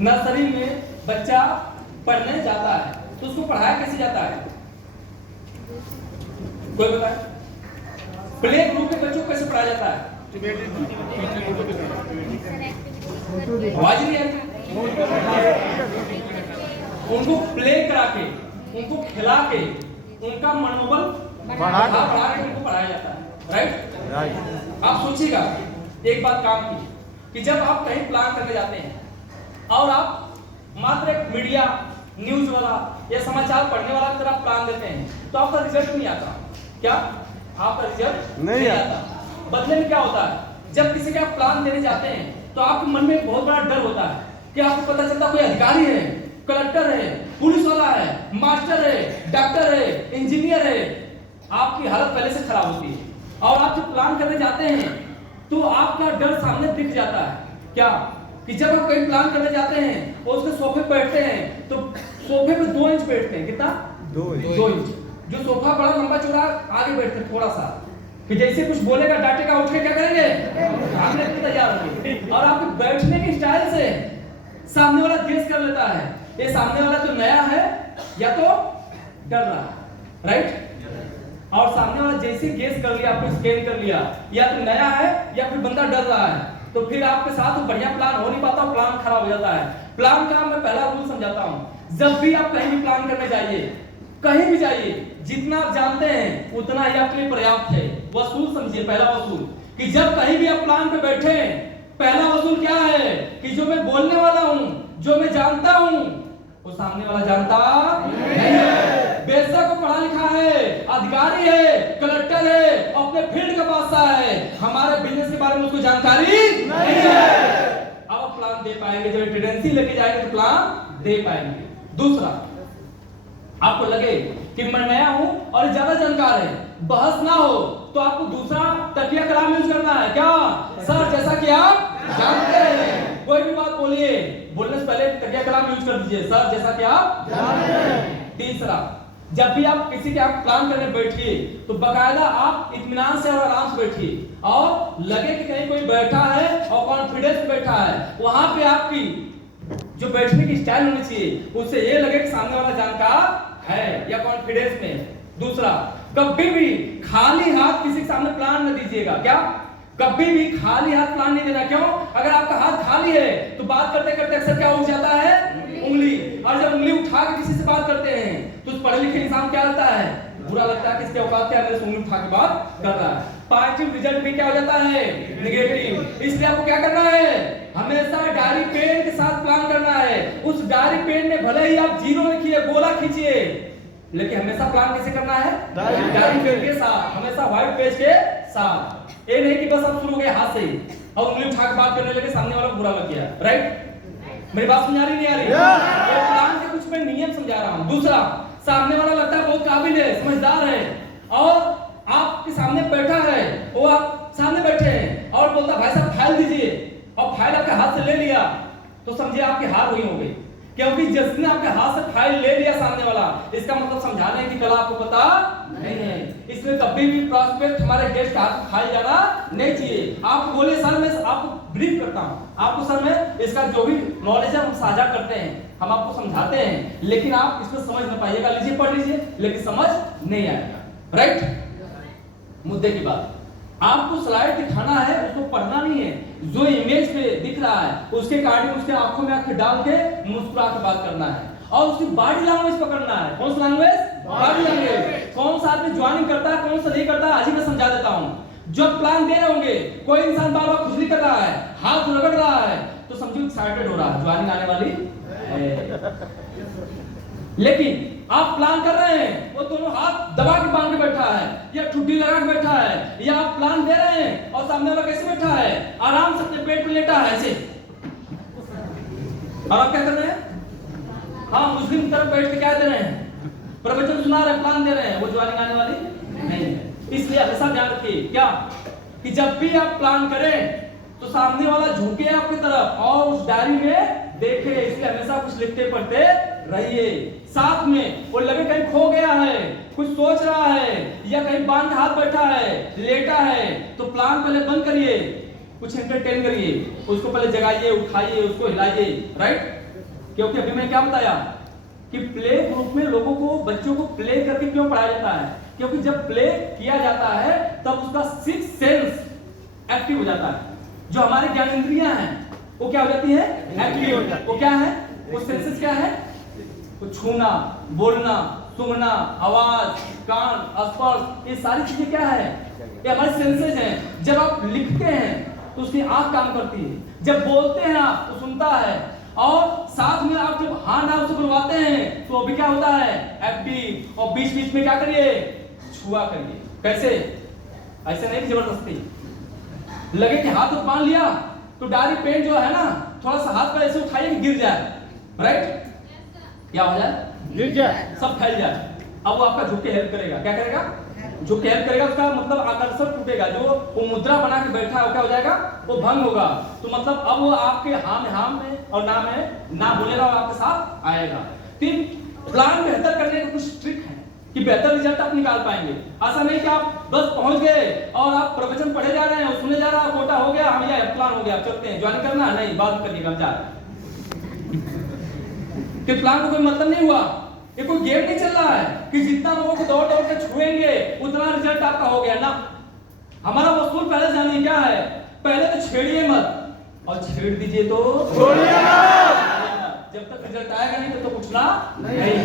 Nursery में बच्चा पढ़ने जाता है तो उसको पढ़ाया कैसे जाता है? कोई बताए? प्ले ग्रुप के बच्चों को कैसे पढ़ाया जाता है? आवाज नहीं आ रही? उनको प्ले करा के, उनको खिला के, उनका मनोबल बढ़ा के उनको पढ़ाया जाता है। राइट? आप सोचिएगा एक बात काम की कि जब आप कहीं प्लान करने जाते हैं और आप मात्र एक मीडिया न्यूज वाला या समाचार पढ़ने वाला की तरह प्लान देते हैं तो आपका रिजल्ट नहीं आता। क्या आपका रिजल्ट नहीं आता? बदले में क्या होता है, जब किसी का प्लान देने जाते हैं तो आपके मन में एक बहुत बड़ा डर होता है कि आपको पता चलता कोई अधिकारी है, कलेक्टर है, पुलिस वाला है, मास्टर है, डॉक्टर है, इंजीनियर है, आपकी हालत पहले से खराब होती है। और आप जब प्लान करने जाते हैं तो आपका डर सामने दिख जाता है। क्या कि जब आप कहीं प्लान करने जाते हैं और उसके सोफे पे बैठते हैं तो सोफे पे 2 इंच बैठते हैं। कितना? 2 इंच। जो सोफा बड़ा लंबा चौड़ा आगे बैठते हैं थोड़ा सा कि जैसे कुछ बोलेगा डांटेगा उठ के क्या करेंगे? भागने के तैयार होंगे। और आपके बैठने के स्टाइल से सामने वाला गेस कर लेता है ये सामने वाला तो नया है या तो डर रहा है। राइट? और सामने वाला जैसे गेस कर लिया, आपको स्कैन कर लिया, या तो नया है या फिर बंदा डर रहा है, तो फिर आपके साथ बढ़िया प्लान हो नहीं पाता, प्लान खराब हो जाता है। प्लान का मैं पहला रूल समझाता हूं। जब भी आप कहीं भी प्लान करने जाइए, कहीं भी जाइए, जितना आप जानते हैं उतना ही आपके लिए पर्याप्त है। वसूल समझिए, पहला वसूल कि जब कहीं भी आप प्लान पे बैठे, पहला वसूल क्या है कि जो मैं बोलने वाला हूं, जो मैं जानता हूं, वो सामने वाला जानता नहीं है। बेशक वो पढ़ा लिखा है, अधिकारी है, कलेक्टर है, अपने फील्ड का बादशाह है, हमारे बिजनेस के बारे में उसको जानकारी नहीं है। अब आप प्लान दे पाएंगे, जब टेंडेंसी लेके जाएंगे तो प्लान दे पाएंगे। दूसरा, आपको लगे कि मैं नया हूं और ज्यादा जानकार है, बहस ना हो तो आपको दूसरा तकिया कलाम यूज करना है। क्या सर? जैसा कि आप जानते हैं, कोई भी बात बोलिए, बोलने से पहले तकिया कलाम यूज कर दीजिए, सर जैसा कि आप जानते हैं। तीसरा, जब भी आप किसी के आप प्लान करने बैठिए तो बकायदा आप इत्मीनान से और आराम से बैठिए और लगे कि कहीं कोई बैठा है और कॉन्फिडेंस बैठा है, वहां पे आपकी जो बैठने की स्टाइल होनी चाहिए उससे ये लगे कि सामने वाला जानकार है या कॉन्फिडेंस में। दूसरा, कभी भी खाली हाथ किसी के सामने प्लान न दीजिएगा। क्या? कभी भी खाली हाथ प्लान नहीं देना। क्यों? अगर आपका हाथ खाली है तो बात करते करते अक्सर क्या उठ जाता है? उंगली। और जब उंगली उठा के किसी से बात करते हैं तो उस पढ़े लिखे इंसान क्या लगता है? बुरा लगता है कि इसके औकात क्या है, उंगली उठा के बात कर रहा है। पॉजिटिव रिजल्ट भी क्या हो जाता है? नेगेटिव। इसलिए आपको क्या करना है? हमेशा डायरी पेन के साथ प्लान करना है। उस डायरी पेन में भले ही आप जीरो लिखिए, गोला खींचिए, लेकिन हमेशा प्लान कैसे करना है? डायरी पेन के साथ, हमेशा व्हाइट पेज के साथ। ये नहीं कि बस आप शुरू हो गए हाथ से और उंगली उठा के बात करने लगे, सामने वाला बुरा लग गया। राइट? मेरी बात समझ आ रही नहीं आ रही? ये प्लान के कुछ मैं नियम समझा रहा हूं। दूसरा, सामने वाला लगता है बहुत काबिल है, समझदार है, और आपके सामने बैठा है, वो आप सामने बैठे हैं और बोलता भाई साहब फाइल दीजिए, और फाइल आपके हाथ से ले लिया तो समझिए आपकी हार हुई हो गई। क्योंकि जिसने आपके हाथ से फाइल ले लिया सामने वाला, इसका मतलब समझाने की कला आपको पता नहीं है। इसमें कभी भी प्रॉस्पेक्ट हमारे गेस्ट हाथ फाइल जाना नहीं चाहिए। आप बोले सर मैं आपको ब्रीफ करता हूं, आपको सर मैं इसका जो भी नॉलेज है हम साझा करते हैं, हम आपको समझाते हैं, लेकिन आप इसको समझ नहीं पाइएगा। लीजिए पढ़ लीजिए, लेकिन समझ नहीं आएगा। राइट? मुद्दे की बात, आपको स्लाइड दिखाना है, उसको पढ़ना नहीं है। जो इमेज पे दिख रहा है उसके अकॉर्डिंग उसके आंखों में आंखें डाल के मुस्कुरा के बात करना है और उसकी बॉडी लैंग्वेज पकड़ना है। कौन सा लैंग्वेज? Body language. कौन सा आदमी ज्वाइनिंग करता है, कौन सा नहीं करता है, आज ही मैं समझा देता हूं। जब प्लान दे रहे होंगे, कोई इंसान बार बार खुजली कर रहा है, हाथ रगड़ रहा है, तो समझिए एक्साइटेड हो रहा है, ज्वाइनिंग आने वाली है। लेकिन आप प्लान कर रहे हैं, वो दोनों हाथ दबा के बांध के बैठा है या ठुड्डी लगा के बैठा है, या आप प्लान दे रहे हैं और सामने वाला कैसे बैठा है? आराम से अपने पेट पे लेटा है ऐसे। और आप क्या कर रहे हैं? हाँ, मुस्लिम तरफ बैठ के क्या दे रहे हैं? प्रवचन सुना रहे, प्लान दे रहे हैं। वो ज्वाइनिंग आने वाली नहीं है। इसलिए हमेशा ध्यान रखिए क्या कि जब भी आप प्लान करें तो सामने वाला झुके आपकी तरफ और उस डायरी में देखे। इसलिए हमेशा कुछ लिखते पढ़ते रहिए। साथ में वो लगे कहीं खो गया है, कुछ सोच रहा है, या कहीं बांध के हाथ बैठा है, लेटा है, तो प्लान पहले बंद करिए, कुछ एंटरटेन करिए, उसको पहले जगाइए, उठाइए, उसको हिलाइए। राइट? क्योंकि अभी मैं क्या बताया कि प्ले ग्रुप में लोगों को, बच्चों को प्ले करके क्यों पढ़ाया जाता है? क्योंकि जब प्ले किया जाता है तब उसका सिक्स सेंस एक्टिव हो जाता है। जो हमारे ज्ञानेंद्रियां हैं वो क्या हो जाती है? एक्टिव। वो क्या है? वो सेंसेस क्या है? तो छूना, बोलना, सुनना, आवाज, कान, स्पर्श, ये सारी चीजें क्या है? ये हमारे सेंसेस हैं। जब आप लिखते हैं तो उसकी आंख काम करती है, जब बोलते हैं आप तो सुनता है, और साथ में आप जब हाँ ना उसे बुलवाते हैं तो अभी क्या होता है? एक्टिव। और बीच बीच में क्या करिए? छुआ करिए। कैसे? ऐसे नहीं जबरदस्ती। लगे कि हाथ बांध लिया तो डायरेक्ट पेन जो है ना, थोड़ा सा हाथ पर ऐसे उठाइए कि गिर जाए, राइट? क्या हो जाए? गिर जाए, सब फैल जाए। अब वो आपका झुक के हेल्प करेगा। क्या करेगा? झुक के हेल्प करेगा। उसका मतलब आकर्षण टूटेगा। जो वो मुद्रा बना के बैठा है वो क्या हो जाएगा? वो भंग होगा। तो मतलब अब वो आपके हाँ में और ना में ना बोलेगा और आपके साथ आएगा। फिर प्लान बेहतर करने के कुछ ट्रिक है कि बेहतर रिजल्ट आप निकाल पाएंगे। ऐसा नहीं कि आप बस पहुंच गए और आप प्रवचन पढ़े जा रहे हैं, सुने जा रहे हैं, कोटा हो गया, हम ये प्लान हो गया, चलते हैं, ज्वाइन करना नहीं, बाद में करिएगा, हम जा रहे हैं। कि प्लान को कोई मतलब नहीं हुआ। ये कोई गेम नहीं चल रहा है कि जितना लोगों को दौड़ दौड़ के छुएंगे उतना रिजल्ट आपका हो गया ना। हमारा वसूल पहले जानिए क्या है? पहले तो छेड़िए मत, और छेड़ दीजिए तो छोड़िए मत। जब तक रिजल्ट आएगा नहीं तब तो पूछना नहीं।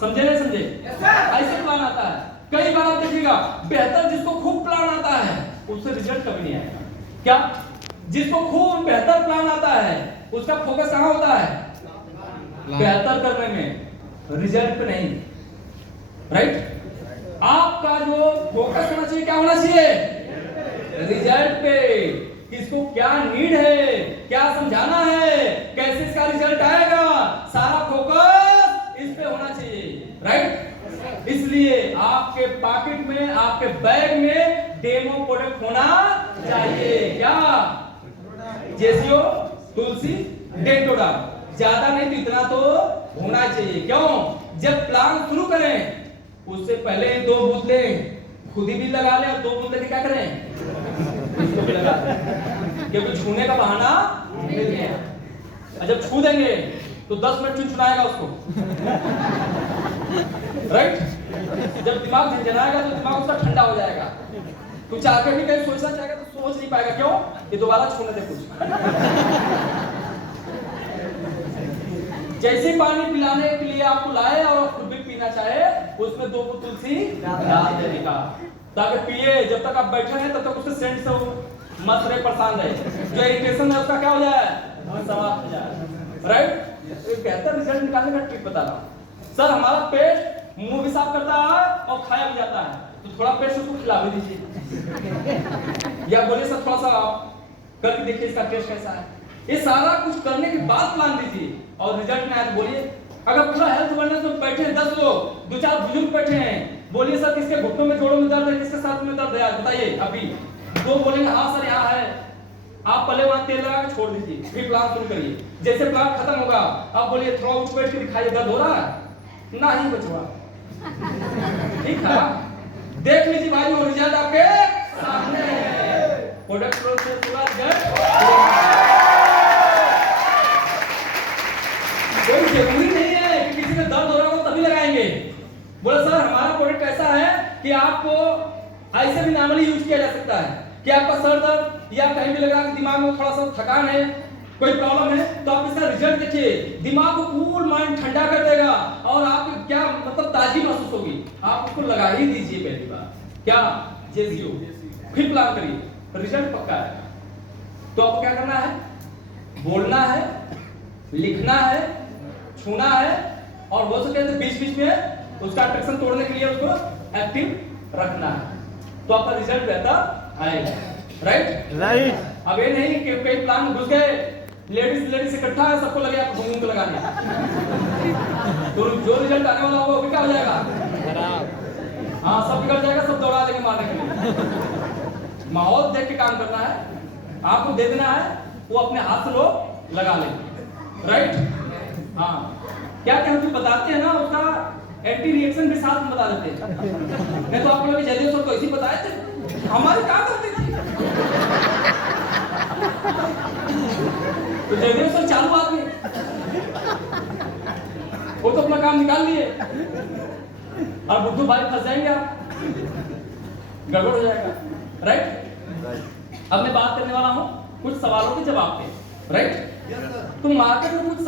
समझे नहीं समझे? ऐसे प्लान आता है। कई बार आप देखिएगा, बेहतर जिसको खूब प्लान आता है उससे रिजल्ट कभी नहीं आएगा। क्या? जिसको खूब बेहतर प्लान आता है उसका फोकस कहां होता है? बेहतर करने में, रिजल्ट पे नहीं, राइट? आपका जो फोकस होना चाहिए क्या होना चाहिए? रिजल्ट पे। किसको क्या नीड है, क्या समझाना है, कैसे इसका रिजल्ट आएगा, सारा फोकस इस पे होना चाहिए, राइट? इसलिए आपके पॉकेट में, आपके बैग में डेमो प्रोडक्ट होना चाहिए। क्या? जेसीओ, तुलसी, डेंटोडा, ज्यादा नहीं तो इतना तो होना चाहिए। क्यों? जब प्लान शुरू करें उससे पहले 2 बोतलें खुद ही भी लगा लें और 2 बोतलें क्या करें? इसको भी लगा दें, क्योंकि छूने का बहाना मिल गया। और जब छू देंगे तो 10 मिनट चुनचुनाएगा उसको, राइट? जब दिमाग झंझनाएगा तो दिमाग उसका ठंडा हो जाएगा। तो चाह के भी कहीं सोचना चाहेगा तो सोच नहीं पाएगा। क्यों? ये दोबारा छूने दे कुछ। जैसे पानी पिलाने के लिए आपको लाए और खुद भी पीना चाहे, उसमें 2 तुलसी डाल देने का, ताकि पिए। जब तक आप बैठे हैं तब तक उसके सेंट से मत रहे, परेशान रहे, जो इरिटेशन है उसका क्या हो जाए? समाप्त हो जाए, राइट? एक बेहतर रिजल्ट निकालने का ट्रिक बता रहा हूं। सर हमारा पेट मुंह भी साफ करता है और खाया भी जाता है, तो थोड़ा पेट से उसको खिला भी दीजिए। या बोलिए सर थोड़ा सा आप करके देखिए इसका टेस्ट कैसा है। ये सारा कुछ करने के बाद प्लान दीजिए और रिजल्ट में आए तो बोलिए। अगर पूरा हेल्थ वेलनेस में बैठे हैं 10 लोग, 2-4 बुजुर्ग बैठे हैं, बोलिए सर किसके घुटनों में, जोड़ों में दर्द है, किसके साथ में दर्द है, बताइए। अभी 2 बोलेंगे हाँ सर यहाँ है, आप पहले वहां तेल लगा के छोड़ दीजिए, फिर प्लान शुरू करिए। जैसे प्लान खत्म होगा आप बोलिए थोड़ा उठ बैठ के दिखाइए, दर्द हो रहा है? नहीं बचवा, ठीक है? देख लीजिए भाई वो रिजल्ट आपके सामने है। प्रोडक्ट प्रोसेस पूरा रिजल्ट। कोई जरूरी नहीं है कि किसी में दर्द हो रहा हो तभी लगाएंगे। बोला सर हमारा प्रोडक्ट ऐसा है कि आपको ऐसे भी नॉर्मली यूज किया जा सकता है कि आपका सर दर्द या कहीं भी लग रहा है कि दिमाग में थोड़ा सा थकान है, कोई प्रॉब्लम है, तो आप इसका रिजल्ट देखिए। दिमाग को कूल माइंड ठंडा कर देगा और आपको क्या मतलब ताजगी महसूस होगी। आप उसको लगा ही दीजिए पहली बार। क्या? जेसीओ, फिर प्लान करिए, रिजल्ट पक्का है। तो आपको क्या करना है? बोलना है, लिखना है, छूना है, और हो सके तो बीच बीच में उसका अट्रैक्शन तोड़ने के लिए उसको एक्टिव रखना है, तो आपका रिजल्ट बेहतर आएगा, राइट? राइट। अब ये नहीं कि कई प्लान में घुस गए, लेडीज इकट्ठा है, सबको लगे आपको घूम के लगाने, तो जो रिजल्ट आने वाला होगा वो भी क्या हो जाएगा? खराब। हाँ, सब बिगड़ जाएगा, सब दौड़ा देंगे मारने के लिए। माहौल देख के काम करना है, आपको दे देना है, वो अपने हाथ से लोग लगा लेंगे, राइट? हाँ, क्या क्या हम जो बताते हैं ना उसका एंटी रिएक्शन के साथ बता देते हैं। मैं तो आप लोग जल्दी उसको ऐसे बताए थे, हमारे काम करते थे। तो जल्दी सर चालू आदमी काम निकाल लिए और बुद्धू भाई फंस जाएंगे आप, गड़बड़ हो जाएगा। राइट, अब मैं बात करने वाला हूं कुछ सवालों के जवाब पे। राइट, तो मार्केट में कुछ